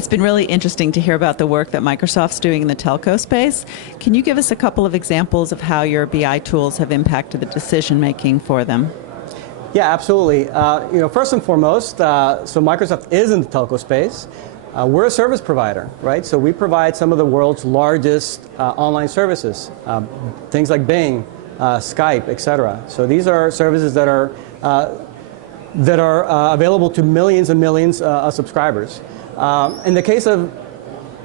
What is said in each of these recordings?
It's been really interesting to hear about the work that Microsoft's doing in the telco space. Can you give us a couple of examples of how your BI tools have impacted the decision making for them? Yeah, absolutely. First and foremost, so Microsoft is in the telco space. We're a service provider, right? So we provide some of the world's largest online services, things like Bing, Skype, etc. So these are services that are available to millions and millions of subscribers. In the case of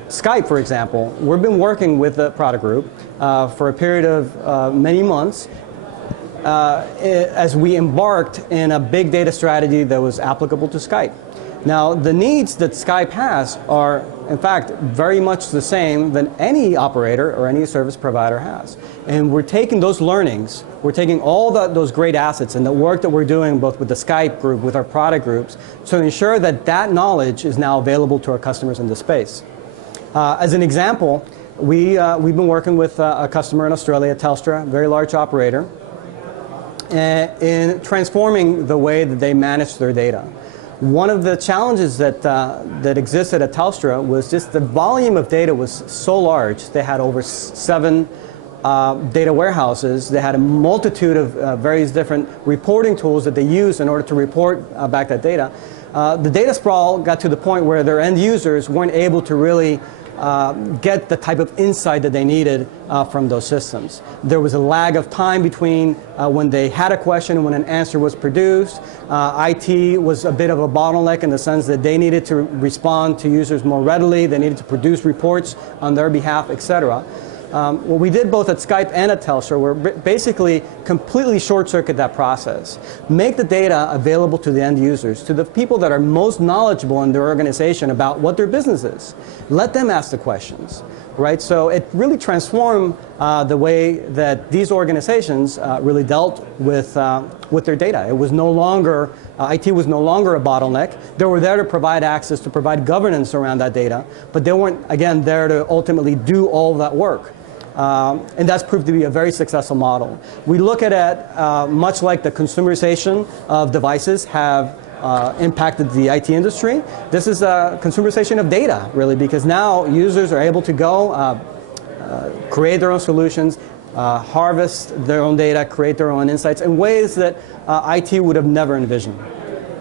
Skype, for example, we've been working with the product group for a period of many months as we embarked in a big data strategy that was applicable to Skype. Now, the needs that Skype has are, in fact, very much the same than any operator or any service provider has. And we're taking those learnings, we're taking all those great assets and the work that we're doing both with the Skype group, with our product groups, to ensure that that knowledge is now available to our customers in the space. As an example, we've been working with a customer in Australia, Telstra, a very large operator, in transforming the way that they manage their data. One of the challenges that existed at Telstra was just the volume of data was so large. They had over 7 data warehouses. They had a multitude of various different reporting tools that they used in order to report back that data. The data sprawl got to the point where their end users weren't able to really get the type of insight that they needed from those systems. There was a lag of time between when they had a question and when an answer was produced. IT was a bit of a bottleneck in the sense that they needed to respond to users more readily, they needed to produce reports on their behalf, etc. What we did both at Skype and at Telstra were basically completely short-circuit that process. Make the data available to the end users, to the people that are most knowledgeable in their organization about what their business is. Let them ask the questions, right? So it really transformed the way that these organizations really dealt with their data. It was no longer, IT was no longer a bottleneck. They were there to provide access, to provide governance around that data, but they weren't, again, there to ultimately do all that work. And that's proved to be a very successful model. We look at it much like the consumerization of devices have impacted the IT industry. This is a consumerization of data, really, because now users are able to go create their own solutions, harvest their own data, create their own insights in ways that IT would have never envisioned.